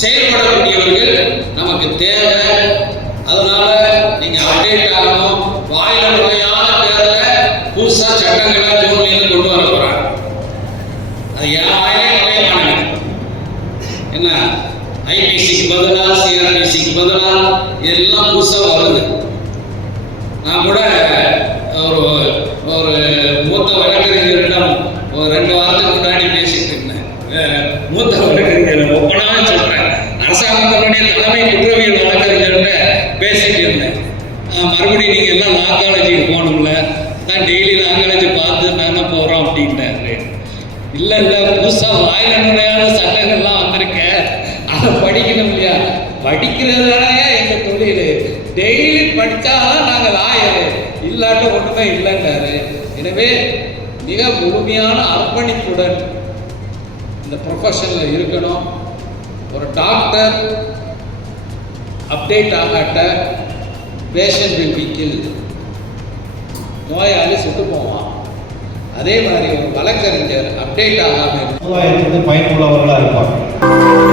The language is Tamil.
செயல்படக்கூடியவர்கள் நமக்கு தேவை. அதனால நீங்க அப்டேட் ஆகணும். வாயில நுழையாத பேர்ல புதுசா சட்டங்களை ஜூன்லேருந்து கொண்டு வர போறாங்க. அது என் வாயிலே நுழையமானது. என்ன ஐபிசிக்கு பதிலா சிஆர்பிசிக்கு பதிலா எல்லாம் புதுசா வருது. நான் கூட ஒரு மூத்த வழக்கறிஞரிடம் ஒரு 2 வாரத்துக்கு முன்னாடி பேசிட்டு இருந்தேன். மூத்த வழக்கறிஞர் ஒப்பனாவே சொல்றேன், அரசாங்கத்தினுடைய தலைமை குற்றவியல் வழக்கறிஞர்கிட்ட பேசிட்டு இருந்தேன். மறுபடியும் நீங்க எல்லாம் லா காலேஜுக்கு போகணும்ல, நான் டெய்லி லா காலேஜ் பார்த்து நானே போறோம் அப்படின்ட்டாரு. இல்லை புதுசா வாயில நுழையாத சட்டங்கள்லாம் வந்திருக்கேன், அதை படிக்கணும் இல்லையா? படிக்கிறது தானே எங்க தொழில். டெய்லி படித்தாதான் நாங்கள் லாயரு, இல்லாட்ட ஒன்றுமே இல்லைன்றாரு. எனவே மிக முழுமையான அர்ப்பணிப்புடன் இந்த ப்ரொஃபஷனில் இருக்கணும். ஒரு டாக்டர் அப்டேட் ஆகாட்ட பேஷண்ட் வில் பி கில், நோயாளி சுட்டு போவான். அதே மாதிரி ஒரு வழக்கறிஞர் அப்டேட் ஆகாமல் பயனுள்ளவர்களாக இருப்பாங்க.